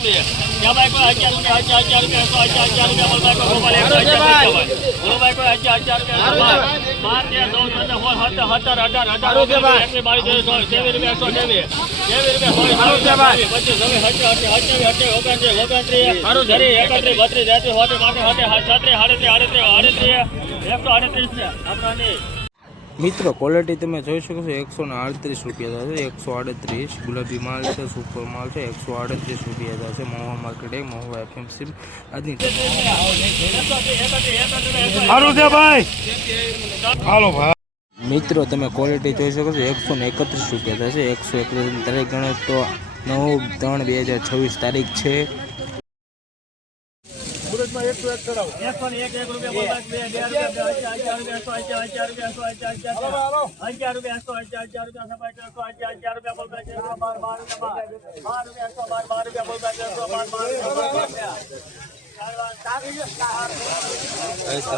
क्या भाई को 1000 रुपया 1000 रुपया 1000 रुपया बोल भाई को मोबाइल 1000 बोलो भाई को 1000 रुपया 5 10 12 17 18 18 रुपया भाई 22 23 रुपया 123 रुपया भाई 25 મિત્રો ક્વોલિટી તમે જોઈ શકો છો 138 રૂપિયા થશે 138 ગુલાબી માલ છે સુપર માલ છે 138 રૂપિયા થશે મહુવા માર્કેટ મહુવા એફએમસી આજની સારું છે ભાઈ હાલો ભાઈ મિત્રો તમે ક્વોલિટી જોઈ શકો છો 131 રૂપિયા થશે 131 તારીખ ગણો તો 9/3/2026 તારીખ છે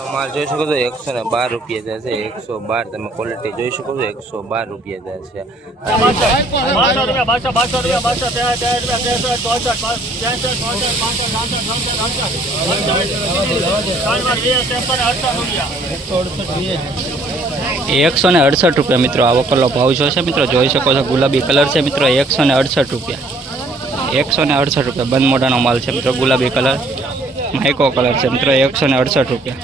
માલ જોઈ શકો છો 112 રૂપિયા થશે 112 તમે ક્વોલિટી જોઈ શકો છો 112 રૂપિયા થશે 168 રૂપિયા મિત્રો આવો કલર ભાવ છે મિત્રો જોઈ શકો છો ગુલાબી કલર છે મિત્રો 168 રૂપિયા 168 રૂપિયા બંધ મોઢાનો માલ છે મિત્રો ગુલાબી કલર માઇકો કલર છે મિત્રો 168 રૂપિયા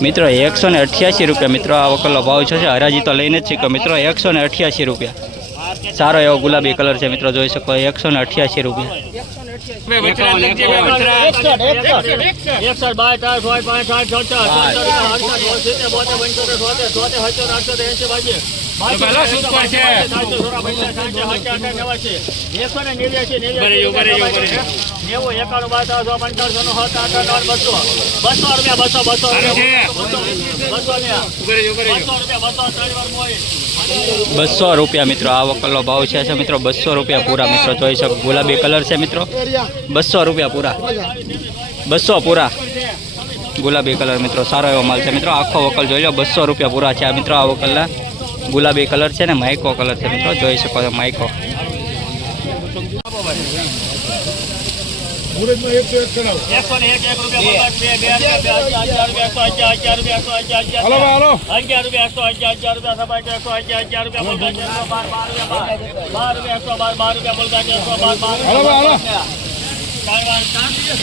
મિત્રો 188 રૂપિયા મિત્રો આવો કલર ભાવ છે હરાજી તો લઈને જ છે મિત્રો 188 રૂપિયા સારો એવો ગુલાબી કલર છે મિત્રો જોઈ શકો 188 રૂપિયા ₹200 રૂપિયા મિત્રો આવો કલર ભાવ છે મિત્રો 200 રૂપિયા પૂરા મિત્રો જોઈ શકો ગુલાબી કલર છે મિત્રો 200 રૂપિયા પૂરા 200 પૂરા ગુલાબી કલર મિત્રો સારો એવો માલ છે મિત્રો આખો વકલ જોઈ લો 200 રૂપિયા પૂરા છે આ મિત્રો આ વકલના ગુલાબી કલર છે ને માઇકો કલર છે મિત્રો જોઈ શકો છો માઇકો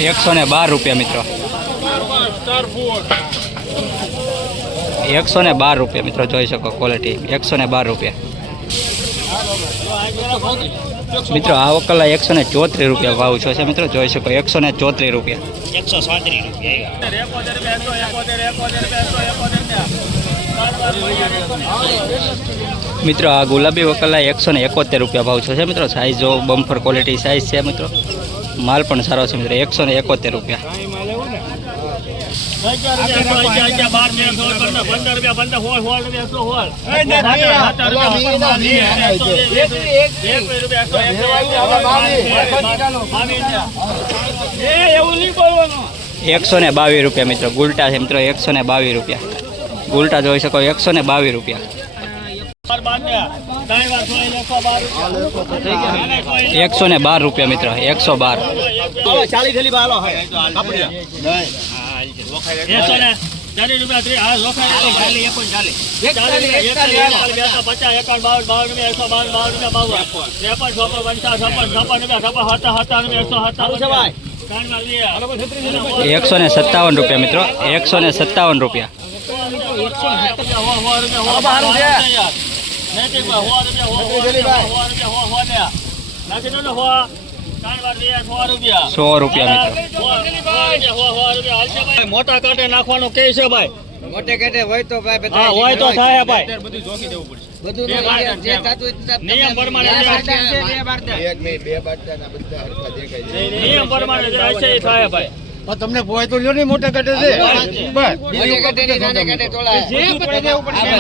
₹112 મિત્રો 112 રૂપિયા મિત્રો જોઈ શકો ક્વોલિટી 112 રૂપિયા મિત્રો આ વકલા 134 રૂપિયા ભાવ છે મિત્રો જોઈ શકો 134 રૂપિયા 137 મિત્રો આ ગુલાબી વકલા 171 રૂપિયા ભાવ છે મિત્રો સાઈઝ જો બમ્ફર ક્વોલિટી સાઈઝ છે મિત્રો માલ પણ સારો છે મિત્રો 171 રૂપિયા ₹122 મિત્રો ગુલટા છે મિત્રો 122 રૂપિયા ગુલટા જોઈ શકો 122 રૂપિયા 112 રૂપિયા મિત્રો 157 રૂપિયા મિત્રો 157 રૂપિયા ₹100 રૂપિયા મિત્રો મોટા કાંટે નાખવાનું કે છે ભાઈ મોટે કાંટે હોય તો ભાઈ હા હોય તો થાય ભાઈ બધું જોખી દેવું પડશે બધું જે થાતું નિયમ પ્રમાણે એક મિનિટ બે બાટલા ના બધા હરખા દેખાય છે નિયમ પ્રમાણે જે છે એ થાય ભાઈ તમને પોય તો લ્યો ને મોટા કાંટે છે બસ મોટે કાંટે ની નાને કાંટે તોલા જે પડે દેવું પડશે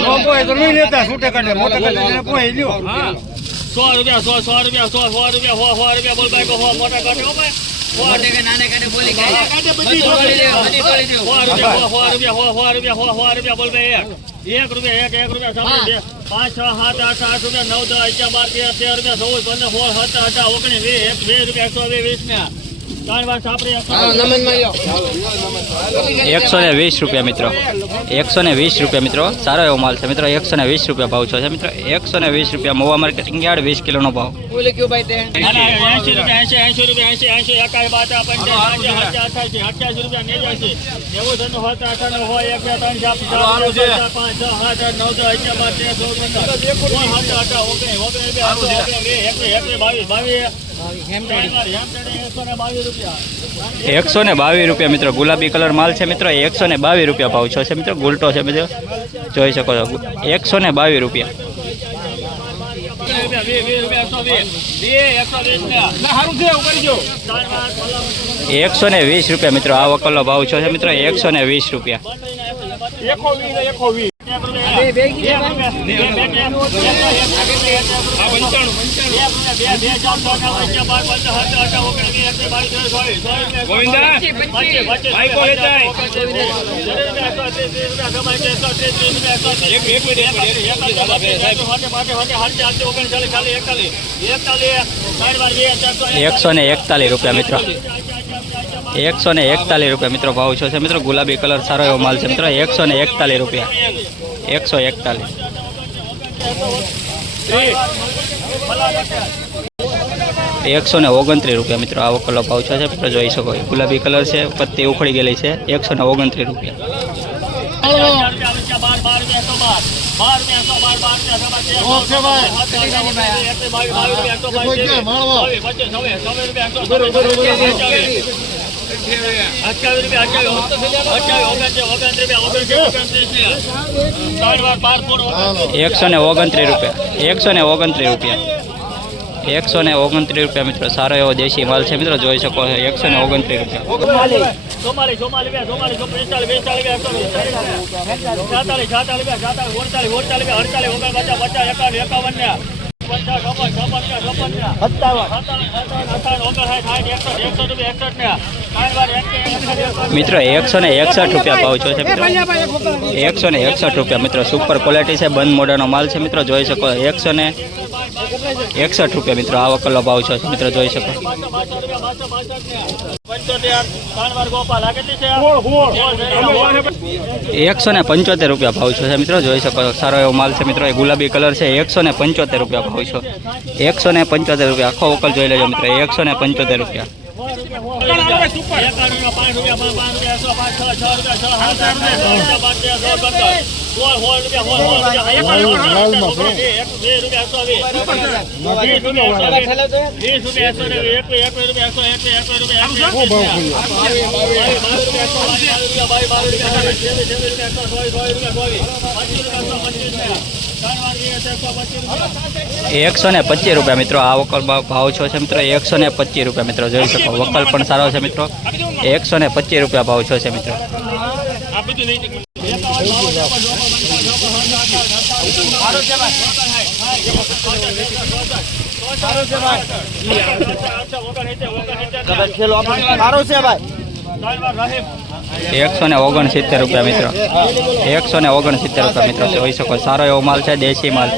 નો પોય તો નહીં લેતા છૂટે કાંટે મોટા કાંટે પોય લ્યો હા ₹100 રૂપિયા બોલ ભાઈ કો મોટા કાંટે હો ભાઈ મોટે કે નાને કાંટે બોલી કાંટે બધી બોલી ₹100 રૂપિયા બોલ ભાઈ ₹1 રૂપિયા ₹1 રૂપિયા બોલ ભાઈ ₹1 રૂપિયા સાંભળી 5, 6, 7, 8, 8 રૂપિયા 9, 10, 11, 12, 13 રૂપિયા 14, 15, 16, 17, 18, 19, 20 રૂપિયા 120 ત્રણ વાર સાપડી 120 રૂપિયા મિત્રો, 120 રૂપિયા મિત્રો. સારો એવો માલ છે મિત્રો. 120 રૂપિયા ભાવ છે મિત્રો. 120 રૂપિયા મહુવા માર્કેટિંગ યાર્ડ 20 કિલોનો ભાવ. 80 રૂપિયા 80 રૂપિયા 80 એકાઈ બાટા 85 88 રૂપિયા 89 90 ધન હોય 98 હોય 1 2 3 4 5 6 7 8 9 10 ₹122 રૂપિયા મિત્રો. ગુલાબી કલર માલ છે મિત્રો. 122 રૂપિયા ભાવ છે મિત્રો. ગુલટો છે મિત્રો, જોઈ શકો છો. 122 રૂપિયા. 120 રૂપિયા મિત્રો. આ વકલનો ભાવ છે મિત્રો. 120 રૂપિયા. ₹141 રૂપિયા મિત્રો. 141 રૂપિયા મિત્રો ભાવ છે મિત્રો. ગુલાબી કલર સારો એવો માલ છે મિત્રો. 141 રૂપિયા. 141. 129 રૂપિયા મિત્રો. આવો કલર ભાવ છે મિત્રો, જોઈ શકો. ગુલાબી કલર છે, પત્તી ઉખડી ગયેલી છે. 129 રૂપિયા. ₹129 મિત્રો. સારો એવો દેશી માલ છે મિત્રો, જોઈ શકો છો. 129 રૂપિયા. મિત્રો 161 રૂપિયા ભાવ છે મિત્રો. 161 રૂપિયા મિત્રો. સુપર ક્વોલિટી છે, બંધ મોઢાનો માલ છે મિત્રો, જોઈ શકો. 161 રૂપિયા મિત્રો. આવો કલર ભાવ છે મિત્રો, જોઈ શકો. 175 રૂપિયા ભાવ છે મિત્રો, જોઈ શકો. સારો એવો માલ છે મિત્રો. એ ગુલાબી કલર છે. 175 રૂપિયા ભાવ છે. 175 રૂપિયા. આખો વકલ જોઈ લેજો મિત્રો. 175 રૂપિયા. ₹125 રૂપિયા મિત્રો. આ વકલ ભાવ છે મિત્રો. 125 રૂપિયા મિત્રો, જોઈ શકો. વકલ પણ સારો છે મિત્રો. 125 રૂપિયા ભાવ છે મિત્રો. ₹169 રૂપિયા મિત્રો. 169 રૂપિયા મિત્રો, જોઈ શકો. સારો એવો માલ છે, દેશી માલ,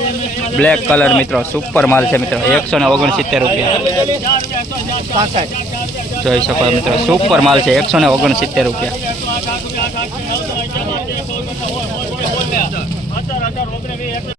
બ્લેક કલર મિત્રો. સુપર માલ છે મિત્રો. 169 રૂપિયા, જોઈ શકો મિત્રો. સુપર માલ છે. 169 રૂપિયા.